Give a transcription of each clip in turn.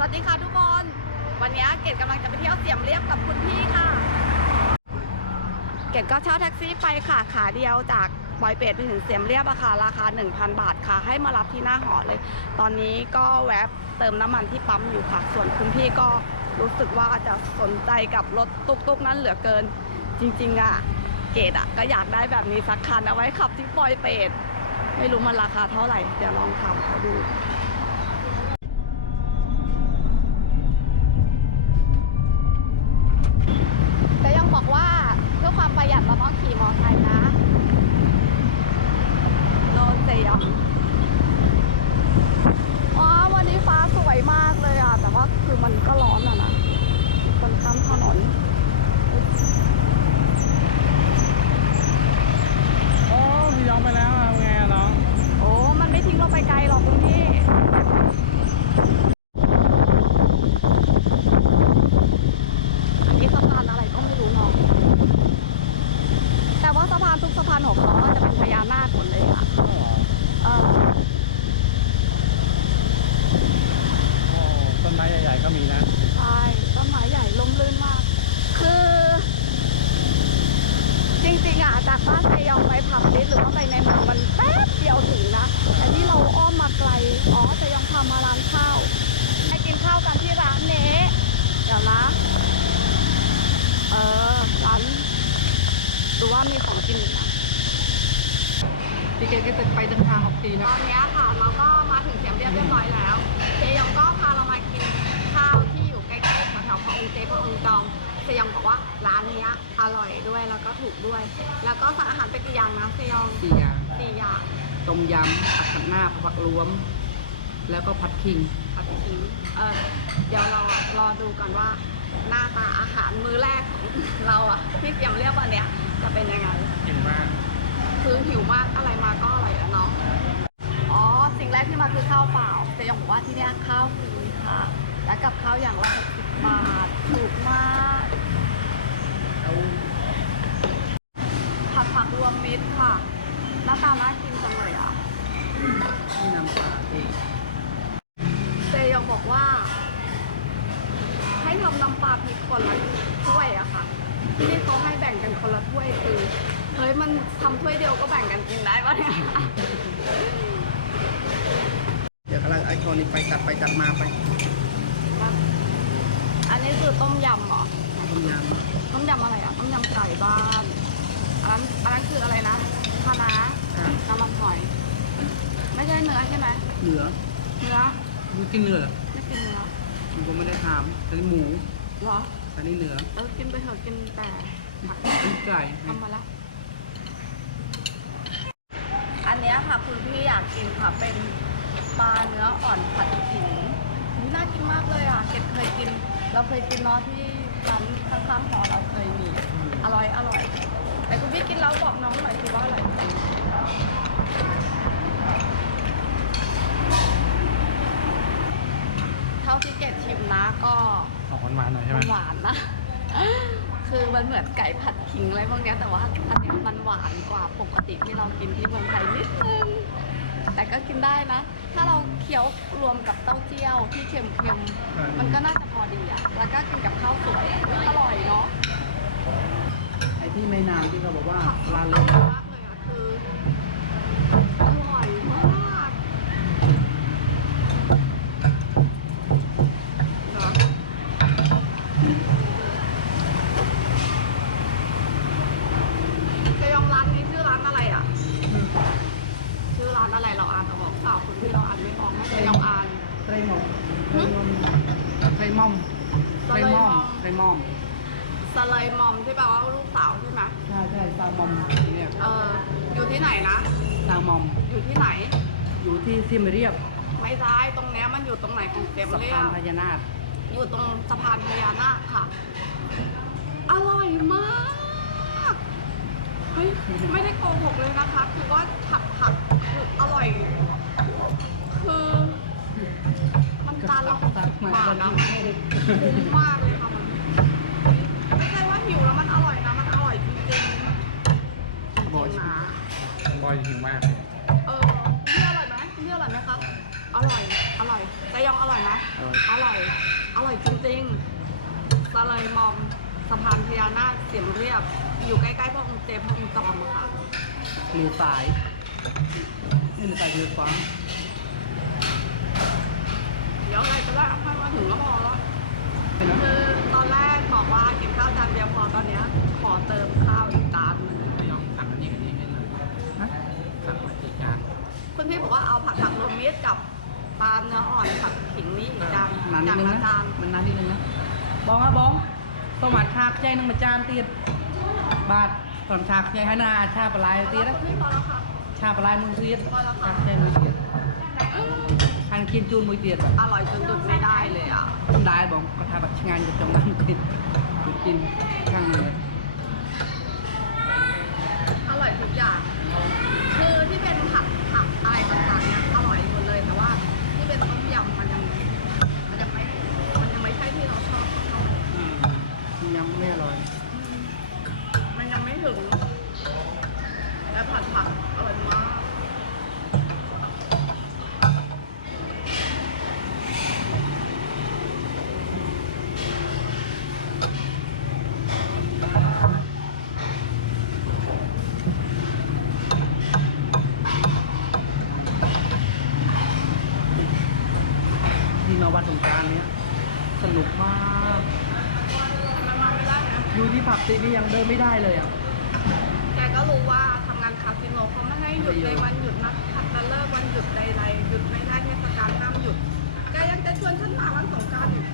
สวัสดีค่ะทุกคน วันนี้เกดกำลังจะไปเที่ยวเสียมเรียบกับคุณพี่ค่ะ เกดก็เช่าแท็กซี่ไปค่ะขาเดียวจากบอยเปตไปถึงเสียมเรียบอะค่ะราคา 1,000 บาทค่ะ ให้มารับที่หน้าหอเลย ตอนนี้ก็แวบเติมน้ำมันที่ปั๊มอยู่ค่ะ ส่วนคุณพี่ก็รู้สึกว่าจะสนใจกับรถตุกๆ นั้นเหลือเกิน จริง ๆอะเกดอะก็อยากได้แบบนี้สักคันเอาไว้ขับที่ปอยเปตไม่รู้มันราคาเท่าไหร่เดี๋ยวลองถามเขาดู แต่ยังบอกว่าเพื่อความประหยัดเราต้องขี่มอเตอร์ไซค์นะโนเซียอ๋อวันนี้ฟ้าสวยมากเลยอะ แต่ว่าคือมันก็ร้อนอะนะคนข้ามถนน โอ้พี่ยองไปแล้วทำไงอะน้อง โอ้ มันไม่ทิ้งเราไปไกลหรอกคุณพี่ อันนี้สะพานอะไรก็ไม่รู้เนาะ แต่ว่าสะพานทุกสะพานของเขาอะจะเป็นพญานาคหมดเลยอะเออ โอ้ต้นไม้ใหญ่ๆ ก็มีนะใช่ต้นไม้ใหญ่ลมลื่นมาก คือ จริงๆอะจากบ้านไปยองไปผับลิสหรือว่าไปในเมืองมันแป๊บเดียวถึงนะแต่ที่เราอ้อมมาไกลอ๋อจะยองพามาร้านข้าวให้กินข้าวกันที่ร้านเนี้เดี๋ยวนะเออร้านดูว่ามีของกินอยู่นะพี่เกดก็จะไปเดินทางออกทีตนะอนเนี้ยค่ะ เราก็มาถึงเสียมเรียบเรียบร้อยแล้วเจยองก็ ระองค์เจพระองค์จอมเจยองบอกว่าร้านเนี้ยอร่อยด้วยแล้วก็ถูกด้วย แล้วก็สั่งอาหารไปกี่อย่างนะเจยองสี่อย่างสี่อย่างต้มยำผัดขัดหน้าผักรวม แล้วก็ผัดคิงผัดขิงเออเดี๋ยวเรารอดูก่อนว่า หน้าตาอาหารมื้อแรกของเราอะที่เสียมเรียบวันเนี้ยจะเป็นยังไงกินมากคือหิวมากอะไรมาก็อร่อยแล้วเนาะอ๋อสิ่งแรกที่มาคือข้าวเปล่าแต่ยังบอกว่าที่เนี่ยข้าวฟรีค่ะและกับข้าวอย่างละ60บ บาทถูกมากผัดผักรวมมิตรค่ะ หน้าตาน่ากินจังเลยอะน้ำปลาเองเจยองบอกว่า ให้ทำน้ำปลาพริกคนละถ้วยอะค่ะที่เขาให้แบ่งกันคนละถ้วยคือเฮ้ยมันทำถ้วยเดียวก็แบ่งกันกินได้ปะเนี่ยเดี๋ยวกำลังไอคอนนี้ไปตัดไปตัดมาไป นนี้คือต้มยำเหรอ ต้มยต้มยำอะไรอะ ต้มยำไก่บ้าน อันนั้นอันนั้นคืออะไรนะคะน้าำอะน้ำมันหอย ไม่ใช่เนื้อใช่ไหมเหนือเนื้อมึงกินเนื้อเหรอไม่กินเนื้อมึงก็ไม่ได้ถามแต่นี่หมูเหรอแต่นี่เนื้อเออกินไปเถอะกินแต่ผักนี่ไก่ทำมาละอันเนี้ยค่ะคุณพี่อยากกินค่ะเป็นปลาเนื้ออ่อนผัดขิงนี่น่ากินมากเลยอะเก็บเคยกิน เราเคยกินเนาะที่ร้านข้างๆหอเราเคยมี อร่อยอร่อย แต่คุณพี่กินแล้วบอกน้องหน่อยสิว่าอร่อยจริงเท่าที่เกดชิมนะก็ออกหวานๆหน่อยใช่ไหมมันหวานนะ คือมันเหมือนไก่ผัดขิงอะไรพวกเนี้ยแต่ว่าอันเนี้ยมันหวานกว่าปกติที่เรากินที่เมืองไทยนิดนึง แต่ก็กินได้นะ ถ้าเราเคี้ยวรวมกับเต้าเจี้ยวที่เค็มๆ มันก็น่าจะพอดีอะแล้วก็กินกับข้าวสวยอุ๊ยอร่อยเนาะ ไอที่ไม่นานที่เขาบอกว่าผักลาอเลร่อยยมาก นบพญานาคอยู่ตรงสะพานพญานาคค่ะ อร่อยมาก เฮ้ย ไม่ได้โกหกเลยนะคะ คือว่าผักผักคืออร่อย คือ มันจานละหกสิบบาทนะคุ้มมากเลยค่ะมันไม่ใช่ว่าหิวแล้วมันอร่อยนะ มันอร่อยจริงๆบอกจริงนะบอยหิวมากเลยเออคุณพี่อร่อยไหมคุณพี่อร่อยไหมครับ อร่อย อร่อยจะยองอร่อยไหมอร่อย อร่อยอร่อยจริงๆสะเลยมอมสะพานพญานาคเสียมเรียบ อยู่ใกล้ๆพระองค์เจพระองค์จอมอะค่ะเลี้ยวซ้ายนี่ในซ้ายเลี้ยวขวาเดี๋ยวอะไรก็ได้ให้มาถึงก็พอแล้วเห็นไหมคือตอนแรกบอกว่ากินข้าวจานเดียวพอตอนเนี้ยขอเติมข้าวอีกจานหนึ่งพี่ยองสั่งอันนี้อันนี้ให้หน่อยฮะสั่งมากี่จานคุณพี่บอกว่าเอาผักผักรวมมิตรกับ ปลาเนื้ออ่อนผักขิงนี่อีกจานนานนิจาดนนึงละนะ จานมันนานนิดนึงนะบองอะบองต้องมาชาใจนึงมาจานเตียดบาทก่อนชาใจให้หน้าชาปลายเตียดนะคุณพี่พอแล้วค่ะ ชาปลายมือเตียดพอแล้วค่ะ ชาใจมือเตียดทานกินจูนมือเตียดแบบอร่อยจนหยุดไม่ได้เลยอะ ต้องได้บองก็ทาแบบงานกับจงนั่งกินกิน มาวัดสงกรารเนี้ยสนุกมากมันมาไม่ได้นะอยู่ที่ผับตีนี่ยังเดินไม่ได้เลยอะ แกก็รู้ว่าทำงานคาสิโนเขาไม่ให้หยุดในวันหยุดนักขัตฤกษ์วันหยุดใดๆหยุดไม่ได้เทศกาลห้ามหยุด แกยังจะชวนฉันมาวันสงกรารอยู่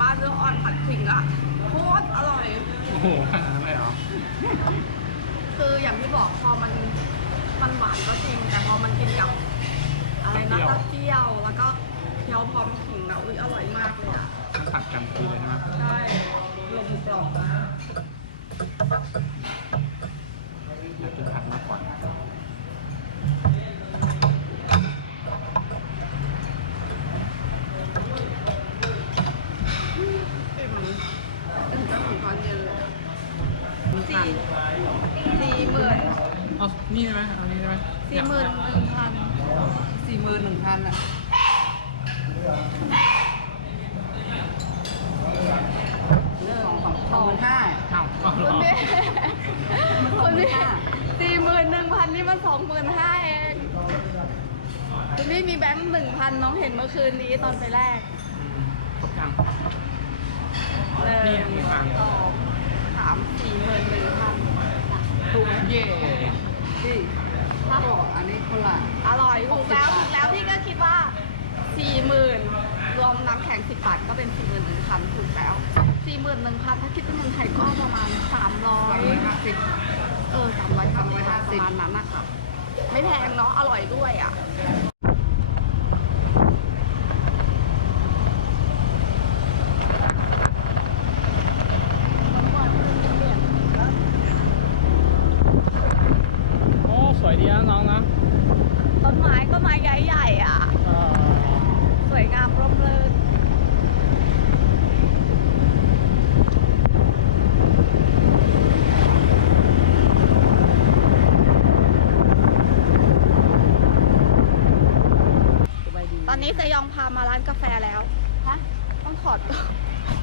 ปลาเนื้ออ่อนผัดขิงอะโคตรอร่อย โอ้โหขนาดนั้นเลยเหรอ คืออย่างที่บอกพอมันมันหวานก็จริง แต่พอมันกินกับ อะไรนะเต้าเจี้ยวแล้วก็เคี้ยวพร้อมขิงนะอุ้ยอร่อยมากเลยอะ มันตัดกันทีเลยใช่ไหมใช่ลมกรอบมาก อยากกินผัดมากกว่า อิ่มอิ่มก็ถึงตอนเย็นเลยอะ มีขัน สี่หมื่น เอานี่ใช่ไหมเอานี้ใช่ไหม สี่หมื่นหนึ่งพัน สี่หมื่นหนึ่งพันอะเรื่องของสองสองหมื่นห้า เอ้าก็ร คุ อ ณพี่คุณพี่ 25,000 สี่หมื่นหนึ่งพันนี่มันสองหมื่นห้าเองคุณพี่มีแบงค์หนึ่งพันน้องเห็นเมื่อคืนนี้ตอนไปแรก อืมครบยัง หนึ่ง นี่มีฟัง สองสามสี่หมื่นหนึ่งพัน ย่ที่ถ้าบอกอันนี้คนละอร่อยถูกแล้วถูกแล้วพี่ก็คิดว่าสี่หมื่นรวมน้ำแข็งสิบบาทก็เป็นสี่หมื่นหนึ่งพันถูกแล้วสี่หมื่นหนึ่งพันถ้าคิดเป็นเงินไทยก็ประมาณสามร้อยห้าสิบเออสามร้อยสามร้อย350ประมาณนั้นนะคะไม่แพงเนาะอร่อยด้วยอะ โอ้สวยดี นะน้องนะต้นไม้ก็ไม้ใหญ่ๆอะเออสวยงามร่มรื่นสบายดีตอนนี้เซยองพามาร้านกาแฟแล้วฮะต้องถอด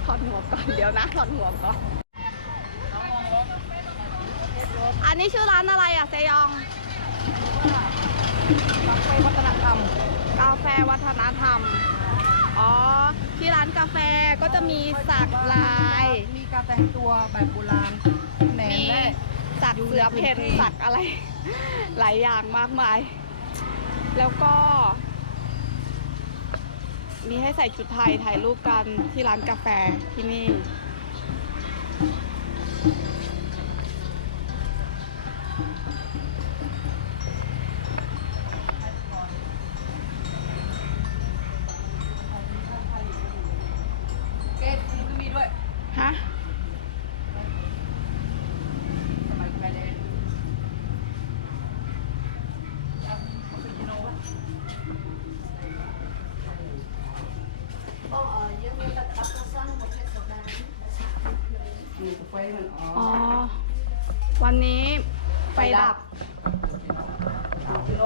ถอดหัวก่อนเดี๋ยวนะถอดหัวก่อนอันนี้ชื่อร้านอะไรอะเซยองกาแฟวัฒนธรรม กาแฟวัฒนธรรม อ๋อ ที่ร้านกาแฟก็จะมีสักลาย มีการแต่งตัวแบบโบราณแหนมมีและสักเสือเพ่นอยู่ในพื้นที่สักอะไร หลายอย่างมากมาย แล้วก็ มีให้ใส่ชุดไทยถ่ายรูปกันที่ร้านกาแฟที่นี่ มีกาแฟมันอ๋ออ๋อวันนี้ไฟดับสามกิโล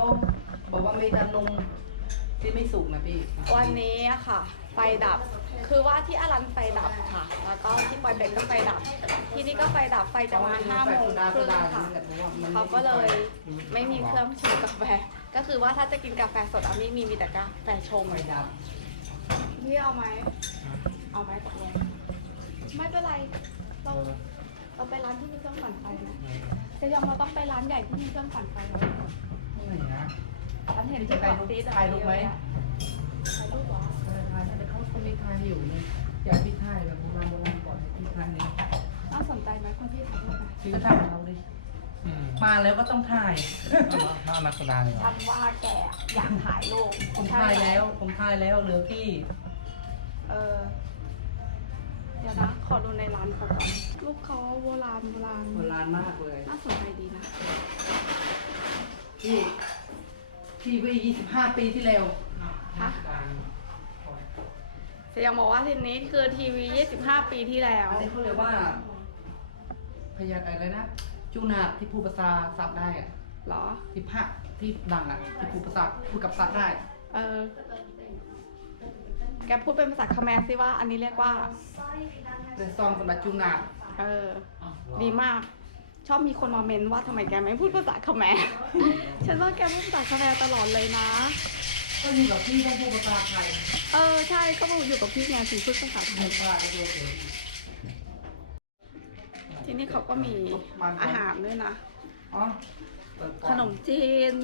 บราะว่าไม่ดันนมที่ไม่สุกนะพี่วันนี้อะค่ะ ไฟดับ คือว่าที่อลันไฟดับค่ะ แล้วก็ที่ปอยเป็ดก็ไฟดับ ที่นี่ก็ไฟดับไฟจะมาห้าโมงครึ่งค่ะเขาก็เลยไม่มีเครื่องชงกาแฟ ก็คือว่าถ้าจะกินกาแฟสดอันนี้มีมีแต่กาแฟชงไฟดับพี่เอาไหม เอาไหมตกลงไม่เป็นไร เรา เราไปร้านที่มีเครื่องปั่นไฟไหมจะยอมเราต้องไปร้านใหญ่ที่มีเครื่องปั่นไฟไหมที่ไหนนะฉันเห็นจะที่ไปแบบรูปตีถ่ายรูปไหมถ่ายรูปเหรอถ่ายแต่เขาเขาไม่ถ่ายอยู่นี่อยากพี่ถ่ายแบบโบราณโบราณก่อนให้พี่ถ่ายนี่น่าสนใจไหมคนที่ถ่ายรูปไหมพี่ก็ถ่ายของเราดิอืมมาแล้วก็ต้องถ่ายบ้านนักแสดงเลยเหรฉัอนว่าแกอยากถ่ายรูปผมถ่ายแล้ว ผมถ่ายแล้วเหลือพี่ เออเดี๋ยวนะขอดูในร้านเขาก่อนรูปเขาโบราณโบราณโบราณมากเลย น่าสนใจดีนะพี่ทีวียี่สิบห้าปีที่แล้วฮะจะยังบอกว่าทีนี้คือทีวี 25 ปีที่แล้วอันนี้เขาเรียกว่าพยานอะไรนะจูนาที่พูดภาษาสัตว์ได้อะเหรอที่พระที่ดังอะที่พูดภาษาพูดกับสัตว์ได้ เออ แกพูดเป็นภาษาคาแมรสิว่าอันนี้เรียกว่าเรือซองสำหรับจูนาเออ ดีมาก ชอบมีคนมาเมนว่าทำไมแกไม่พูดภาษาคาแมรฉันว่าแกพูดภาษาคาแมรตลอดเลยนะ ก็อยู่กับพี่ต้องพูดภาษาไทยเออใช่ก็อยู่กับพี่ไงถึงพูดภาษาไทพูยดภาษาได้ด้วยเลยที่นี่เขาก็มีอาหารด้วยนะ อ๋อเปิดก่อขนมจีน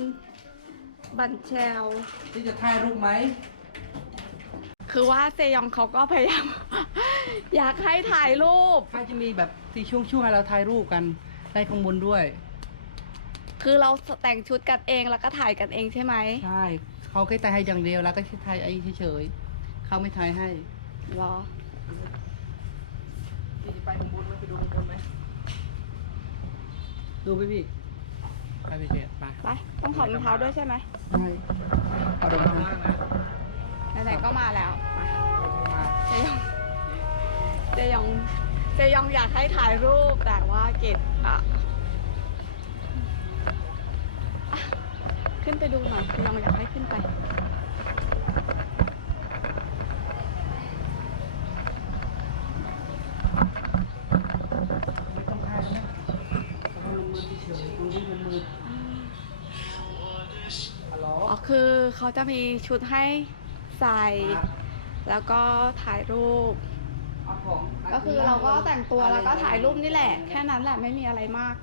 บันแชวที่จะถ่ายรูปไหม คือว่าเซยองเขาก็พยายาม อยากให้ถ่ายรูปถ้าจะมีแบบที่ช่วงๆให้เราถ่ายรูปกันได้ข้างบนด้วย คือเราแต่งชุดกันเองแล้วก็ถ่ายกันเองใช่ไหมใช่เขาแค่ถ่ายให้อย่างเดียวแล้วก็แค่ถ่ายไอ้เฉยๆเขาไม่ถ่ายให้เหรอ พี่จะไปข้างบนไหมไปดูข้างบนไหมดูไปพี่ไปพี่เกดไปไปต้องถอดรองเท้าด้วยใช่ไหมใช่เอาดมมากนะ ไหนๆก็มาแล้วไปมาเจยองเจยองเจยองอยากให้ถ่ายรูปแต่ว่าเกดอะอะขึ้นไปดูหน่อยเจยองอยากให้ขึ้นไปไม่ต้องถ่ายนะเราลงมือเฉยๆดูนี่มันมือฮัลโหลอ๋อคือเขาจะมีชุดให้ ใส่ครับแล้วก็ถ่ายรูปเอาของก็คือเราก็แต่งตัวแล้วก็ถ่ายรูปนี่แหละ แค่นั้นแหละไม่มีอะไรมาก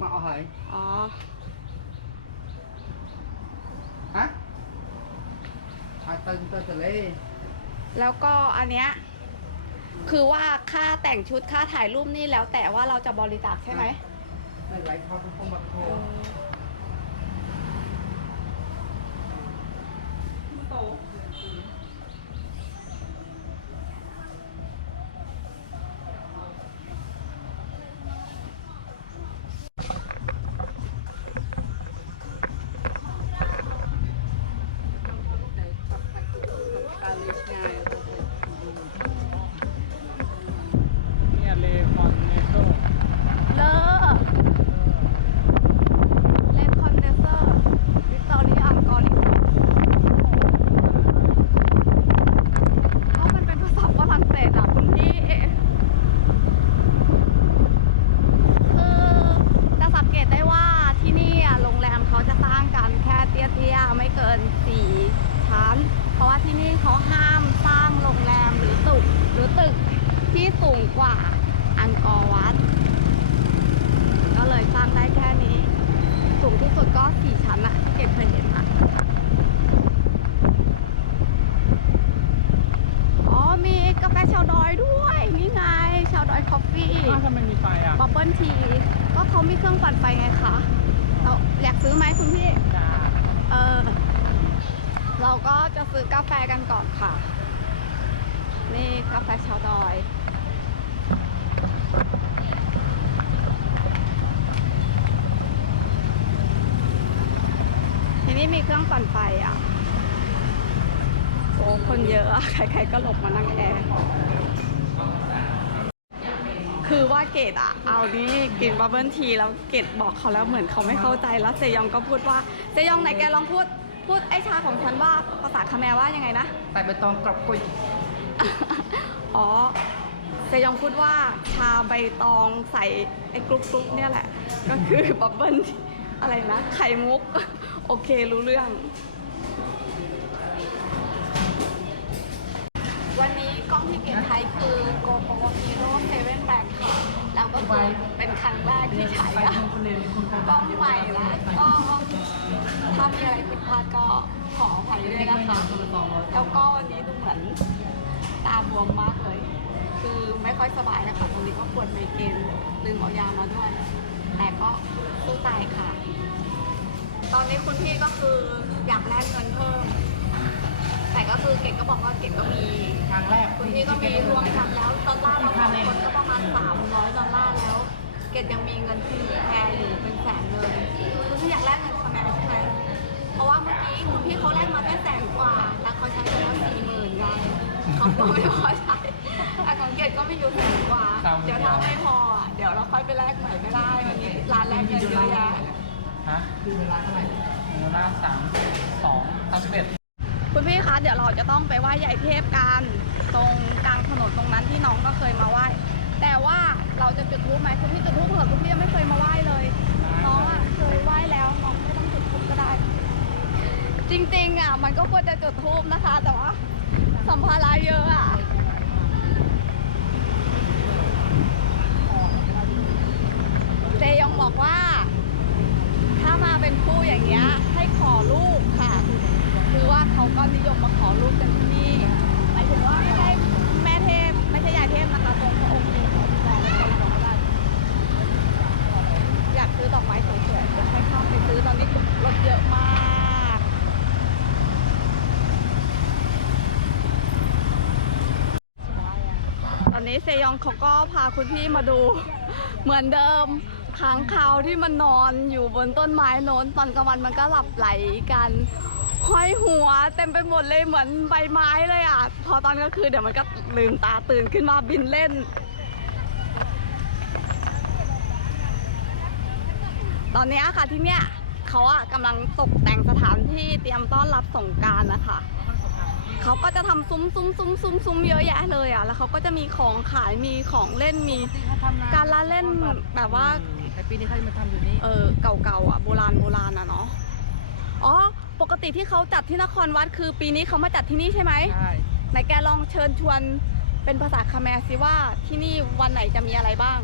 มาเอาหอยอ๋อฮะถ่ายตึงเตอร์ทะเลแล้วก็อันเนี้ยคือว่าค่าแต่งชุดค่าถ่ายรูปนี่แล้วแต่ว่าเราจะบริจาคใช่ไหมไม่ไหลเขาเป็นคนบักโคาแฟชาวดอยด้วย นี่ไง ชาวดอยคอฟฟี่อ้าวทำไมมีไฟอะบับเบิลที ก็เขามีเครื่องปั่นไฟไงคะเราอยากซื้อไหมคุณพี่ จ้าเออ เราก็จะซื้อกาแฟกันก่อนค่ะ นี่กาแฟชาวดอย ทีนี้มีเครื่องปั่นไฟอะโอ้คนเยอะอะใครๆก็หลบมานั่งแอร์คคือว่าเกดอะเอานี่กินบับเบิลทีแล้วเกดบอกเขาแล้วเหมือนเขาไม่เข้าใจแล้วเซยองก็พูดว่าเซยองไหนแกลองพูดพูดไอชาของฉันว่าภาษาคาแมร์ว่ายังไงนะใส่ใบตองกรอบกุยอ๋อเซยองพูดว่าชาใบตองใส่ไอ้กรุ๊ปกรุ๊ปเนี่ยแหละ ก็คือบับเบิลอะไรนะไข่มุก โอเครู้เรื่อง วันนี้กล้องที่เก็บใช้คือ GoPro Hero 7 Black ค่ะแล้วก็คือเป็นครั้งแรกที่ใช้อะคนเรียกล้องใหม่นะก็ถ้ามีอะไรผิดพลาดก็ขออภัยด้วยนะคะแล้วก็วันนี้ดูเหมือนตาบวมมากเลย คือไม่ค่อยสบายนะคะตรงนี้ก็ปวดไมเกรนลืมเอายามาด้วย แต่ก็สู้ตายค่ะ ตอนนี้คุณพี่ก็คืออยากแลกเงินเพิ่ม แต่ก็คือเก่งก็บอกว่าเก่งก็มีครั้งแรก คุณพี่ก็มีรวมกันแล้วดอลลาร์เราสองคนก็ประมาณ300ดอลลาร์แล้ว เกดยังมีเงินที่เหลือแพรอยู่เป็นแสนเลยคุณพี่อยากแลกเงินคาแมร์ใช่ไหมเพราะว่าเมื่อกี้คุณพี่เขาแลกมาแค่แสนกว่าแล้วเขาใช้ไปแล้วสี่หมื่นไงเขาก็ไม่พอใช้แต่ของเกดก็ไม่อยู่แสนกว่า เดี๋ยวถ้าไม่พออะเดี๋ยวเราค่อยไปแลกใหม่ก็ได้วันนี้ร้านแลกเงินเยอะแยะฮะดูเวลาเท่าไหร่เนื้อล่าสามสองสามสิบเอ็ด คุณพี่คะเดี๋ยวเราจะต้องไปไหว้ใหญ่เทพกันตรงกลางถนนตรงนั้นที่น้องก็เคยมาไหว้แต่ว่าเราจะจุดธูปไหมคุณพี่จุดธูปเหรอคุณพี่ยังไม่เคยมาไหว้เลย น้องอะเคยไหว้แล้วน้องไม่ต้องจุดธูปก็ได้ จริงๆอะ มันก็ควรจะจุดธูปนะคะ แต่ว่าสัมภาระเยอะอะเจยองบอกว่า ถ้ามาเป็นคู่อย่างเงี้ยให้ขอลูกค่ะ คือว่าเขาก็นิยมมาขอลูกกันที่นี่หมายถึงว่าไม่ใช่แม่เทพไม่ใช่ยายเทพนะคะตรงพระองค์เองเขาบอกไว้ก่อนก็ได้อยากซื้อดอกไม้สวยๆจะให้เข้าไปซื้อตอนนี้รถเยอะมากตอนนี้เซยองเขาก็พาคุณพี่มาดู เหมือนเดิมค้างคาวที่มันนอนอยู่บนต้นไม้โน้นตอนกลางวันมันก็หลับไหลกัน ห้อยหัวเต็มไปหมดเลยเหมือนใบไม้เลยอะ พอตอนกลางคืนเดี๋ยวมันก็ลืมตาตื่นขึ้นมาบินเล่น ตอนเนี้ยค่ะที่เนี้ยเขาอะกำลังตกแต่งสถานที่เตรียมต้อนรับสงกรารนะคะเขาก็จะทำซุ้มซุ้มซุ้มซุ้มซุ้มเยอะแยะเลยอะ แล้วเขาก็จะมีของขาย มีของเล่น มีการละเล่นแบบว่าไอปีนี้เขาจะมาทำอยู่นี่ เออ เก่าๆอะ โบราณโบราณอะเนาะ อ๋อ ปกติที่เขาจัดที่นครวัดคือ ปีนี้เขามาจัดที่นี่ใช่ไหมใช่ไหนแกลองเชิญชวนเป็นภาษาคาแมร์สิว่าที่นี่วันไหนจะมีอะไรบ้าง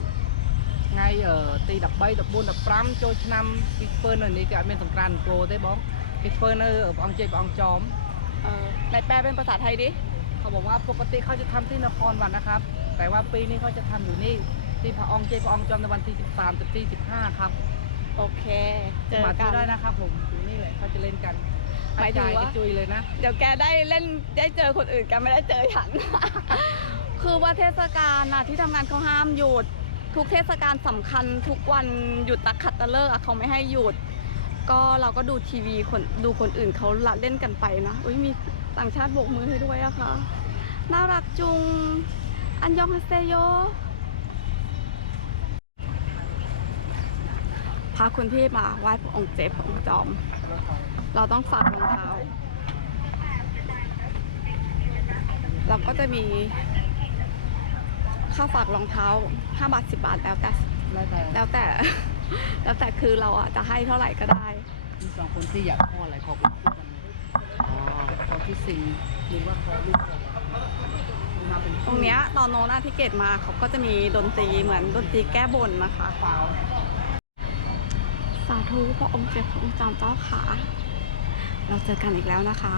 ไงเออตีดับใบดับบุญดับปรำโจชนำปีเฟิร์นอันนี้ก็เป็นสงกรานต์โกได้บ้องปีเฟิร์นเออปองเจปองจอมเออไหนแปลเป็นภาษาไทยดิ เขาบอกว่าปกติเขาจะทำที่นครวัดนะครับ แต่ว่าปีนี้เขาจะทำอยู่นี่ที่พระองค์เจพระองค์จอมในวันที่ 13ถึงที่15 ครับโอเค เจอมากัที่น ได้นะครับผมอยู่นี่เลยเขาจะเล่นกัน หมายถึงว่ากระจุยเลยนะ เดี๋ยวแกได้เล่นได้เจอคนอื่นแกไม่ได้เจอฉัน คือว่าเทศกาลน่ะที่ทำงานเขาห้ามหยุด ทุกเทศกาลสำคัญ ทุกวันหยุดตักขัดตะเลิกอะเขาไม่ให้หยุด ก็เราก็ดูทีวีคนดูคนอื่นเขาละเล่นกันไปนะอุ้ยมีต่างชาติโบกมือให้ด้วยอะค่ะน่ารักจุง อันยองฮาเซโยพาคุณพี่มาไหว้พระองค์เจพระองค์จอม เราต้องฝากรองเท้าเราก็จะมีค่าฝากรองเท้า5บาท10บาทแล้วแต่แล้วแต่แล้วแต่ แล้วแต่คือเราอะจะให้เท่าไหร่ก็ได้ มีสองคนที่อยากข้ออะไรขอเป็นคู่กันไหมอ๋อข้อที่สี่หรือว่าข้อลูกมาเป็นตรงเนี้ยตอนโน้นอะที่เกตมาเขาก็จะมีดนตรีเหมือนดนตรีแก้บนนะคะเปล่าสาธุพระองค์เจ้าพระองค์จอมเจ้าขา เราเจอกันอีกแล้วนะคะ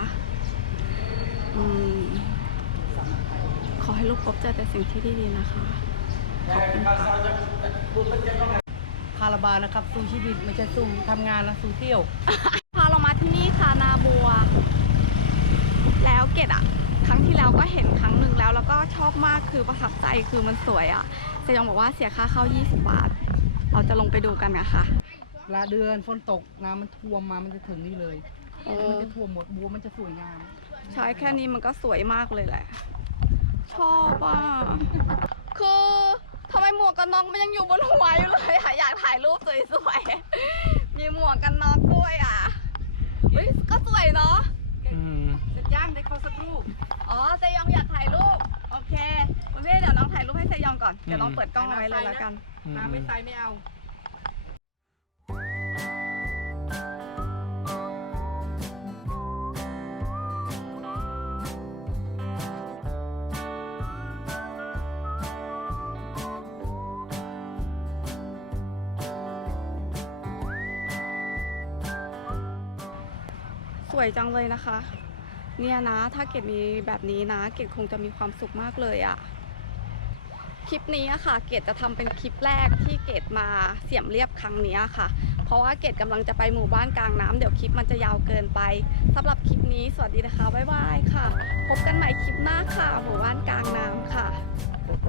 อืมขอให้ลูกพบเจอแต่สิ่งที่ดีๆนะคะ ขอบคุณค่ะคาราบานะครับสู้ชีวิตไม่ใช่สู้ทำงานนะสู้เที่ยวพาเรามาที่นี่ค่ะนาบัว แล้วเกดอะครั้งที่แล้วก็เห็นครั้งหนึ่งแล้วแล้วก็ชอบมากคือประทับใจคือมันสวยอะเซยองบอกว่าเสียค่าเข้า 20 บาท เราจะลงไปดูกันนะคะเวลาเดือนฝนตกน้ำมันท่วมมามันจะถึงนี่เลย เออมันจะท่วมหมดบัวมันจะสวยงาม ใช้แค่นี้มันก็สวยมากเลยแหละ ชอบอะ คือทำไมหมวกกันน็อกมันยังอยู่บนหัวอยู่เลยอะอยากถ่ายรูปสวยๆ มีหมวกกันน็อกด้วยอะเฮ้ยก็สวยเนาะอืมเสร็จย่างได้เข้าสักรูป อ๋อเซยองอยากถ่ายรูป โอเคคุณพี่เดี๋ยวน้องถ่ายรูปให้เซยองก่อน เดี๋ยวน้องเปิดกล้องเอาไว้เลยแล้วกัน น้ำไม่ใส่ไม่เอา วยจังเลยนะคะ เนี่ยนะ ถ้าเกดมีแบบนี้นะ เกดคงจะมีความสุขมากเลยอะคลิปนี้อะค่ะ เกดจะทำเป็นคลิปแรกที่เกดมาเสียมเรียบครั้งนี้ค่ะ เพราะว่าเกดกำลังจะไปหมู่บ้านกลางน้ำเดี๋ยวคลิปมันจะยาวเกินไปสำหรับคลิปนี้สวัสดีนะคะบ๊ายบายค่ะ พบกันใหม่คลิปหน้าค่ะ หมู่บ้านกลางน้ำค่ะ